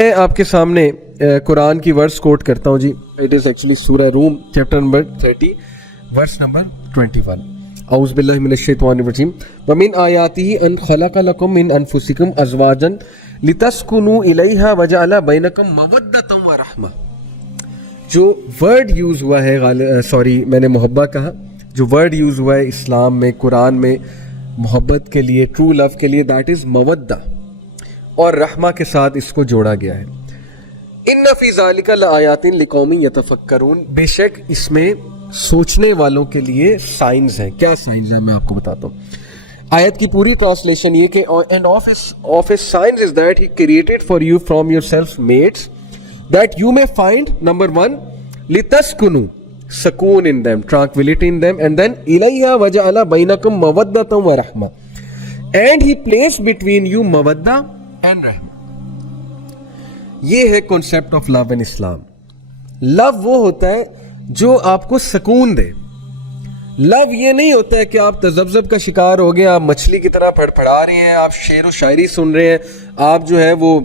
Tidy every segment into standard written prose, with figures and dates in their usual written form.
میں آپ کے سامنے قرآن کی ورس کوٹ کرتا ہوں جی. اٹ از ایکچولی سورہ روم چیپٹر نمبر 30 ورس نمبر 21. اعوذ باللہ من الشیطان الرجیم. ومن آیاتہ ان خلق لکم من انفسکم ازواجا لتسکنوا الیہا وجعل بینکم مودۃ ورحمہ. جو ورڈ یوز ہوا ہے میں نے محبت کہا. جو ورڈ یوز ہوا ہے اسلام میں قرآن میں محبت کے لیے, ٹرو لو کے لیے, دیٹ از مودہ, اور رحمہ کے ساتھ اس کو جوڑا گیا ہے. ان فی ذالک لآیات لقوم یتفکرون. بے شک اس میں سوچنے والوں کے لیے سائنز ہیں. کیا سائنز ہیں میں آپ کو بتاتا ہوں. آیت کی پوری ٹرانسلیشن یہ کہ and of his signs is that he created for you from your self mates that you may find number 1 لتسکنوا سکون in them, tranquility in them, and then الیہا وجعل بینکم مودۃ ورحمہ, and he placed between you مودہ and رحمہ. یہ ہے concept of love in Islam. love وہ ہوتا ہے جو آپ کو سکون دے. love یہ نہیں ہوتا ہے کہ آپ تذبذب کا شکار ہو گئے, آپ مچھلی کی طرح پھڑپھڑا رہے ہیں, آپ شعر و شاعری سن رہے ہیں, آپ جو ہے وہ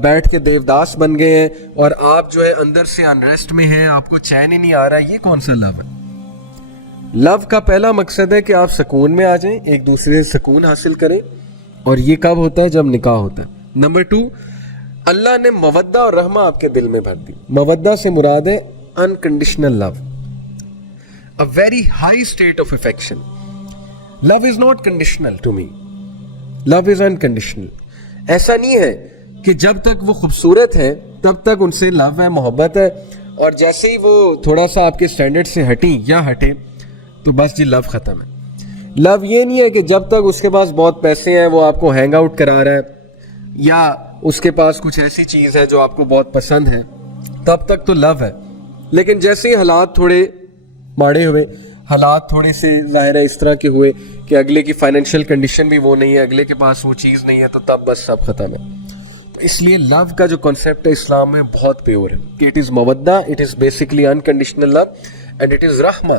بیٹھ کے دیوداس بن گئے ہیں, اور آپ جو ہے اندر سے انریسٹ میں ہیں, آپ کو چین ہی نہیں آ رہا. یہ کون سا لو ہے؟ لو کا پہلا مقصد ہے کہ آپ سکون میں آ جائیں, ایک دوسرے سے سکون حاصل کریں, اور یہ کب ہوتا ہے؟ جب نکاح ہوتا ہے. نمبر 2, اللہ نے مودہ اور رحمہ آپ کے دل میں بھر دی. مودہ سے مراد ہے unconditional love, a very high state of affection. love is not conditional to me, love is unconditional. ایسا نہیں ہے کہ جب تک وہ خوبصورت ہے تب تک ان سے لو ہے, محبت ہے, اور جیسے ہی وہ تھوڑا سا آپ کے سٹینڈرڈ سے ہٹیں یا ہٹے تو بس جی لو ختم ہے. لو یہ نہیں ہے کہ جب تک اس کے پاس بہت پیسے ہیں, وہ آپ کو ہینگ آؤٹ کرا رہا ہے, یا اس کے پاس کچھ ایسی چیز ہے جو آپ کو بہت پسند ہے, تب تک تو لو ہے. لیکن جیسے ہی حالات تھوڑے ماڑے ہوئے, حالات تھوڑے سے ظاہر ہے اس طرح کے ہوئے کہ اگلے کی فائنینشیل کنڈیشن بھی وہ نہیں ہے, اگلے کے پاس وہ چیز نہیں ہے, تو تب بس سب ختم ہے. تو اس لیے لو کا جو کنسیپٹ ہے اسلام میں بہت پیور ہے کہ اٹ از مودہ, it is basically unconditional love, and it is رحمہ,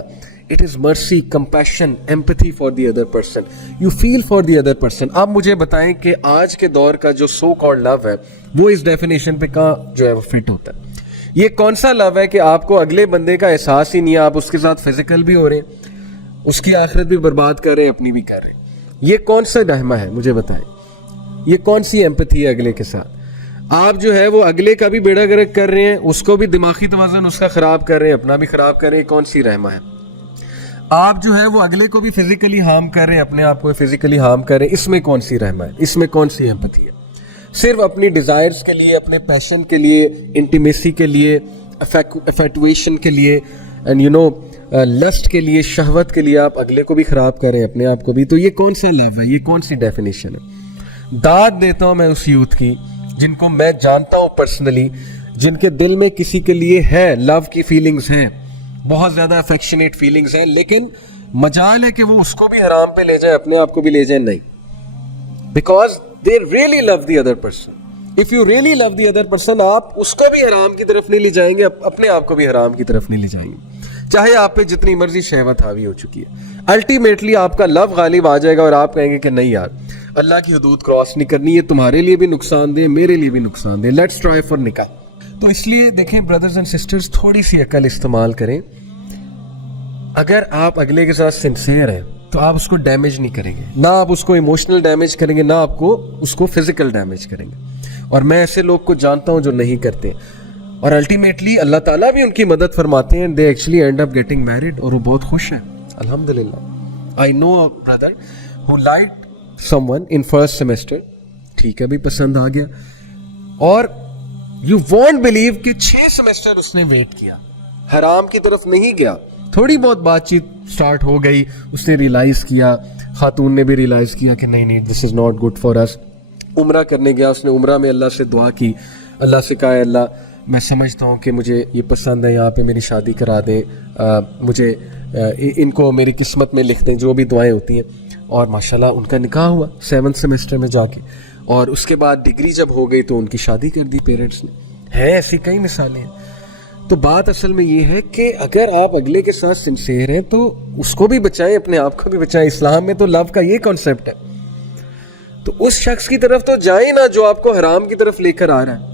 it is mercy, compassion, empathy for the other person. You feel for the other person. آپ مجھے بتائیں کہ آج کے دور کا جو سو کالڈ لو ہے وہ اس ڈیفینیشن پہ کہاں جو ہے وہ فٹ ہوتا ہے؟ یہ کون سا لو ہے کہ آپ کو اگلے بندے کا احساس ہی نہیں ہے, آپ اس کے ساتھ فزیکل بھی ہو رہے ہیں, اس کی آخرت بھی برباد کر رہے ہیں, اپنی بھی کر رہے ہیں. یہ کون سا رحمہ ہے مجھے بتائیں؟ یہ کون سی ایمپتھی ہے اگلے کے ساتھ؟ آپ جو ہے وہ اگلے کا بھی بیڑا گرک کر رہے ہیں, اس کو بھی دماغی توازن اس کا خراب کر رہے ہیں, اپنا بھی خراب کر رہے ہیں. کون سی رحمہ ہے؟ آپ جو ہے وہ اگلے کو بھی فزیکلی ہارم کر رہے ہیں, اپنے آپ کو فزیکلی ہارم کر رہے ہیں. اس میں کون سی رحمہ ہے؟ اس میں کون سی ایمپتھی ہے؟ صرف اپنی ڈیزائرز کے لیے, اپنے پیشن کے لیے, انٹیمیسی کے لیے, افیکٹویشن کے لیے, اینڈ لسٹ کے لیے, شہوت کے لیے آپ اگلے کو بھی خراب کر رہے ہیں, اپنے آپ کو بھی. تو یہ کون سا لو ہے؟ یہ کون سی ڈیفینیشن ہے؟ داد دیتا ہوں میں اس یوتھ کی جن کو میں جانتا ہوں پرسنلی, جن کے دل میں کسی کے لیے ہے, لو کی فیلنگز ہیں, بہت زیادہ افیکشنیٹ فیلنگز ہیں, لیکن مجال ہے کہ وہ اس کو بھی حرام پہ لے جائیں, اپنے آپ کو بھی لے جائیں. نہیں, because they really love the other person. if you really love the other person, آپ اس کو بھی حرام کی طرف نہیں لے جائیں گے, اپنے آپ کو بھی حرام کی طرف نہیں لے جائیں گے, چاہے آپ پہ جتنی مرضی شہوت حاوی ہو چکی ہے. الٹیمیٹلی آپ کا لو غالب آ جائے گا, اور آپ کہیں گے کہ نہیں یار, اللہ کی حدود کراس نہیں کرنی, یہ تمہارے لیے بھی نقصان دہ, میرے لیے بھی نقصان دہ, لیٹس ٹرائی فار نکاح. تو اس لیے دیکھیں بردرز اینڈ سسٹرز, تھوڑی سی عقل استعمال کریں. اگر آپ اگلے کے ساتھ سنسیئر ہیں تو آپ اس کو ڈیمیج نہیں کریں گے, نہ آپ اس کو ایموشنل ڈیمیج کریں گے, نہ آپ کو اس کو فزیکل ڈیمیج کریں گے. اور میں ایسے لوگ کو جانتا ہوں جو نہیں کرتے, اور الٹیمیٹلی اللہ تعالیٰ بھی ان کی مدد فرماتے ہیں. They actually and up getting married, اور وہ بہت خوش ہیں الحمدللہ. I know a brother who liked someone in first semester, ٹھیک ہے بھی پسند آ گیا, اور یو وونٹ بلیو کہ 6 سیمسٹر اس نے ویٹ کیا, حرام کی طرف نہیں گیا. تھوڑی بہت بات چیت سٹارٹ ہو گئی, اس نے ریلائز کیا, خاتون نے بھی ریلائز کیا کہ نہیں دس از ناٹ گڈ فار اس. عمرہ کرنے گیا, اس نے عمرہ میں اللہ سے دعا کی, اللہ سے کہا اللہ میں سمجھتا ہوں کہ مجھے یہ پسند ہے, یہاں پہ میری شادی کرا دیں, مجھے ان کو میری قسمت میں لکھ دیں, جو بھی دعائیں ہوتی ہیں. اور ماشاءاللہ ان کا نکاح ہوا 7 سیمسٹر میں جا کے, اور اس کے بعد ڈگری جب ہو گئی تو ان کی شادی کر دی پیرنٹس نے. ہیں ایسی کئی مثالیں ہیں. تو بات اصل میں یہ ہے کہ اگر آپ اگلے کے ساتھ سنسیئر ہیں تو اس کو بھی بچائیں, اپنے آپ کو بھی بچائیں. اسلام میں تو لو کا یہ کانسیپٹ ہے. تو اس شخص کی طرف تو جائیں نا جو آپ کو حرام کی طرف لے کر آ رہا ہے.